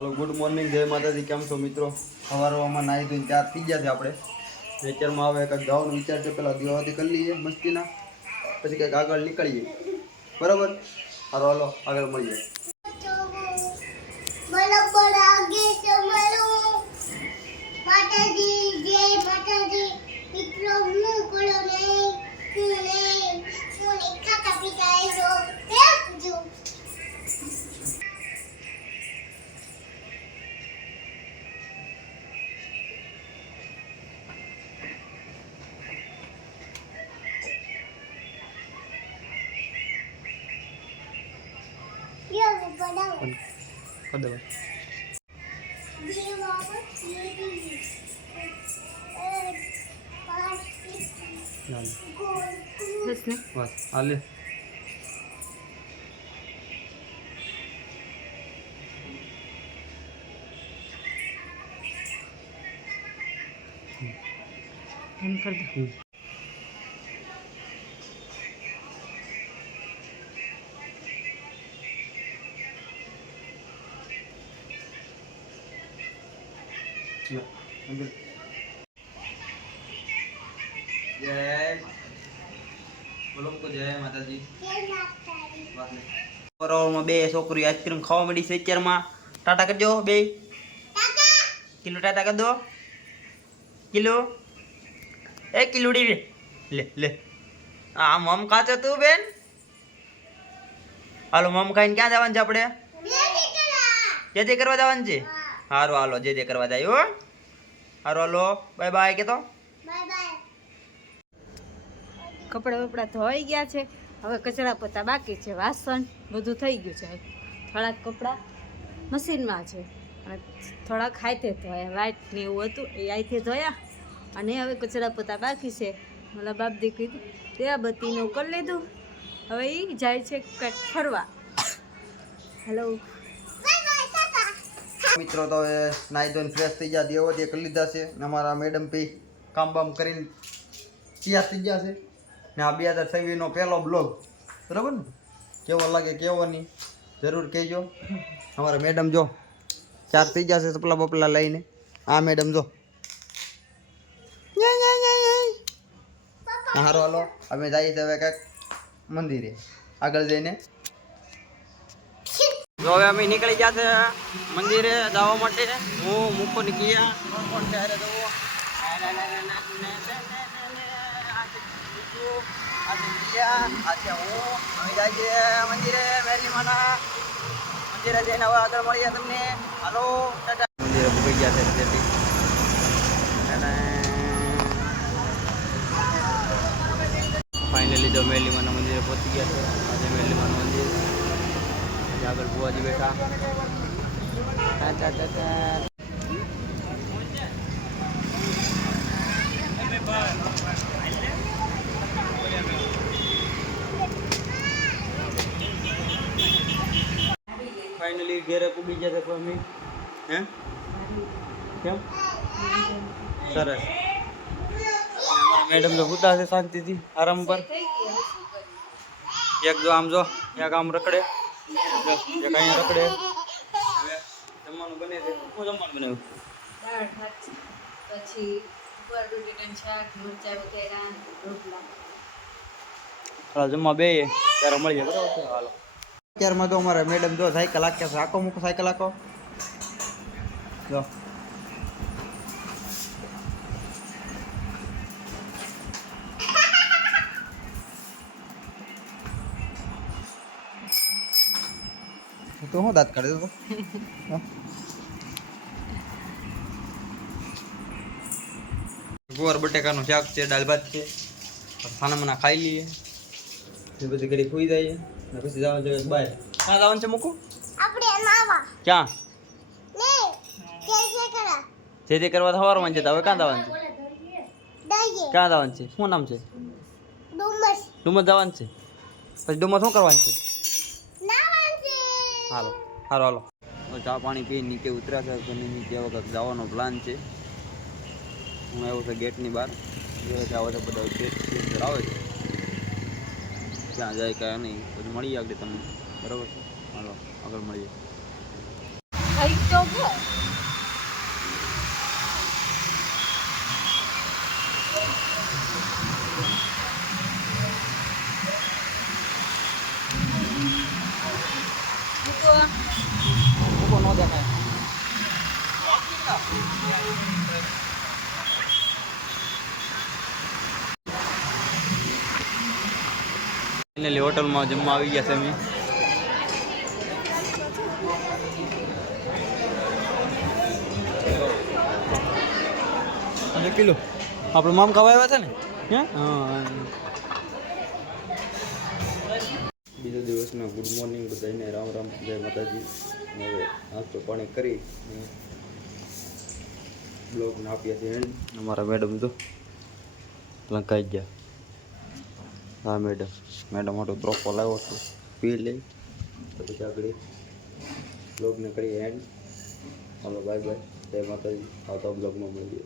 Hello good morning जय माता दी। केम छो मित्रों? सवारों नाई धोईने तैयार थी गया थे आपणे नेचरमां हवे कंईक जवानो विचार छे। पेला दिवाळी कर लीए मस्तीना, पछी कंईक आगळ નીકળીએ बराबर। हालो हालो आगळ મળીએ। बराबर आगे चलो माताजी जय माताजी। मित्रों હું કરો નહીં હું ખાતા પીતા આવ્યો બેસજો। ये बनाओ कर दे ये वापस ये भी बस ने बस आले हम कर दे। जय बोलो तो जय माताजी। बराबर में बे छोकरी आइसक्रीम खावा मળી છે અત્યારમાં। ટાટા કરજો બે કિલો ટાટા કર દો કિલો એ કિલોડી રે ले ले आ मम काचो तू बेन हालो मम खाઈને ક્યાં જવાનું છે આપણે? જે કરવા જવાનું છે? હારો હાલો જે કરવા જાય હો। હારો હાલો બાય બાય કે તો बाय बाय। કપડાં બપડા ધોઈ ગયા છે, હવે કચરા પોતા બાકી છે, વાસણ બધું થઈ ગયું છે। થોડાક કપડાં મશીનમાં છે અને થોડાક હાથે ધોયા, વાઈટ ને એવું હતું એ હાથે ધોયા અને હવે કચરા પોતા બાકી છે। મારા બાપ દીકરી ત્યાં બત્તીનું કરી લીધું, હવે એ જાય છે કંઈક ફરવા। હેલો મિત્રો તો હવે નાઈ ધોઈને ફ્રેશ થઈ ગયા, દેવોદિય કરી લીધા છે ને અમારા મેડમ પી કામ બામ કરીને તૈયાર થઈ ગયા છે ને આ 2026 નો પહેલો બ્લોગ બરાબર ને? કેવો લાગે કેવો નહીં જરૂર કહેજો। અમારા મેડમ જો ચાર થઈ ગયા છે સપલા બપલા લઈને। આ મેડમ જો હારો હાલો અમે જઈએ છીએ હવે કાંઈક મંદિરે આગળ જઈને। જો હવે અમે નીકળી ગયા છે મંદિરે જવા માટે। હું મૂકો નીકળ્યા કોણ ત્યારે જવો મંદિરે મેરલીમાના મંદિરે જઈને હવે આગળ મળીએ તમને। હાલો ટાટા। મંદિરે ભૂગી ગયા છે ફાઇનલી જો મેરલીમાના મંદિરે પહોંચી ગયા છે। આજે મેરલીમાનું મંદિર આગળ બુઆજી બેઠા। ફાઇનલી ઘેરે પૂગી ગયા છે અમે। હે કેમ સરસ। મેડમ તો હુતા છે શાંતિથી આરામ પર। એક જો આમ જો એક આમ રખડે એક અહીંયા રખડે। હવે જમવાનું બને છે। શું જમવાનું બનાવ્યું? દાળ ભાત પછી બટાટાનું શાક, મરચાં વગેરે, રોટલા। હાલો જમવા બેહીએ ત્યારે મળીએ બરાબર છે। હાલો અત્યારમાં તો અમારા મેડમ જો સાયકલ આખે છે, આખો મૂકો સાયકલ આખો જો તો હું દાંત કાઢી દો ગુવાર બટેકાનું શાક છે, દાળ ભાત છે, ખાના મના ખાઈ લઈએ ને પછી ઘડી ખુઈ જઈએ ને પછી જવાનું છે બહાર। ક્યાં જવાનું છે મૂકું? આપણે નાવા ક્યાં? ને કેસે કરા જે કરવા સવારમાં છે હવે ક્યાં જવાનું છે? દઈએ ક્યાં જવાનું છે? શું નામ છે? ડુમસ ડુમસ જવાનું છે। પછી ડુમસ શું કરવાનું છે? નાવાનું છે। હાલો હાલો હાલો ચા પાણી પી નીચે ઉતર્યા છે તો નીચે વખત જવાનો પ્લાન છે। હું આવ્યો છે ગેટની બહાર, જાવ તો બધા ગેટ આવે છે ત્યાં જાય કાંઈ નહીં પછી મળીએ આગળ તમને બરાબર છે। હાલો આગળ મળીએ। થઈ તો એવું કે ઊભો ન દેખાય. ફાઇનલી હોટલમાં જમવા આવી ગયા છે અમે. અને કિલો આપણું મામ ખાવા આવ્યા છે ને હે હા. બીજા દિવસના ગુડ મોર્નિંગ બધાને રામ રામ જય માતાજી. હવે નાસ્તો પાણી કરી બ્લોગને આપ્યા છે એન્ડ. અમારા મેડમ તો લંકાઈ ગયા. હા મેડમ માટે ત્રોફો લાવ્યો છું, પી લઈ તો પછી આગળ બ્લોગને કરી એન્ડ. હાલો બાય બાય, જય માતાજી. આવતા બ્લોગમાં મળીએ.